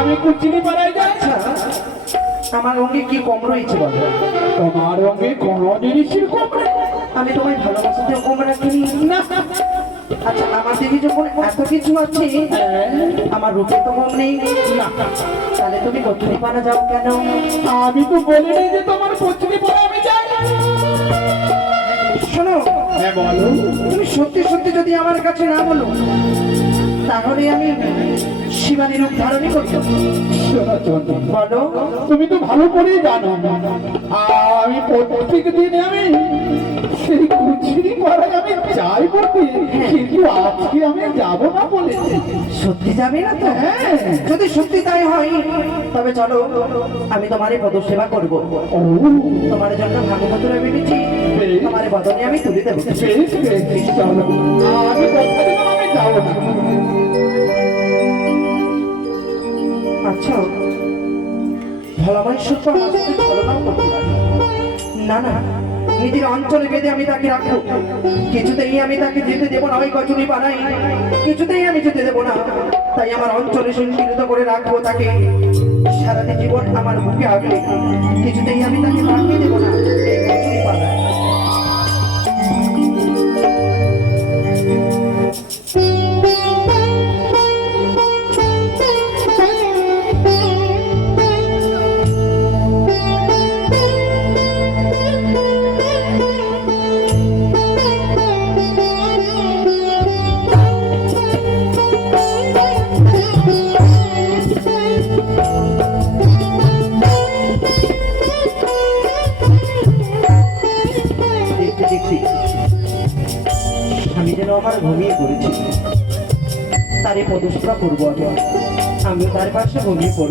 আমি কুচিনি পাড়ায় যাচ্ছি। আমার রঙে কি কম রয়েছে বলো? তোমার রঙে কোনো জিনিসের কম নেই। আমি তোমায় ভালোবাসাতে কম রাখিনি না, আচ্ছা আমার দিকে যখন এত কিছু আছে আমার রূপে তো কম নেই না, তাহলে তুমি কচুরি পাড়া যাও কেন? আমি তো বলিনি যে তোমার কুচিনি পাড়া আমি যাই। শোনো, হ্যাঁ বলো। তুমি সত্যি সত্যি যদি আমার কাছে না বলো তাহলে আমি শিবানী রূপ ধারণই করবো। শোনো চন্দ্র, বলো। তুমি তো ভালো করেই জানো আমি প্রত্যেক দিন আমি সেই কুচিনি পাড়ায় আমি যাই বলতে, কিন্তু আজকে আমি যাব না বলেছি। সত্যি যাবে না তো? হ্যাঁ। যদি সত্যি তাই হয় তবে চলো আমি তোমার পদসেবা করবো। ও তোমার জন্য ভাগবত বেড়েছি, তোমার বদনে আমি তুলে দেবো। বেশ বেশ, চলো। আমি কথা দিলাম আমি যাবো না। আচ্ছা ভালোবাসা তো আমার সাথে ছলনাও করতে পারে না। না, নিজের অঞ্চলে বেঁধে আমি তাকে রাখবো। কিছুতেই আমি তাকে যেতে দেবো না, ওই কচুরি পাড়াই কিছুতেই আমি যেতে দেবো না। তাই আমার অঞ্চলে সংকীর্ণ করে রাখবো তাকে সারাটি জীবন আমার বুকে আগলে। কিছুতেই আমি তাকে রাখতে দেবো না এই কচুরি পাড়ায়। দেখতে দেখতে আমি যেন আমার ঘুমিয়ে পড়েছি, তারই পদস্পা করবো আমি তার পাশে ঘুমিয়ে পড়বো।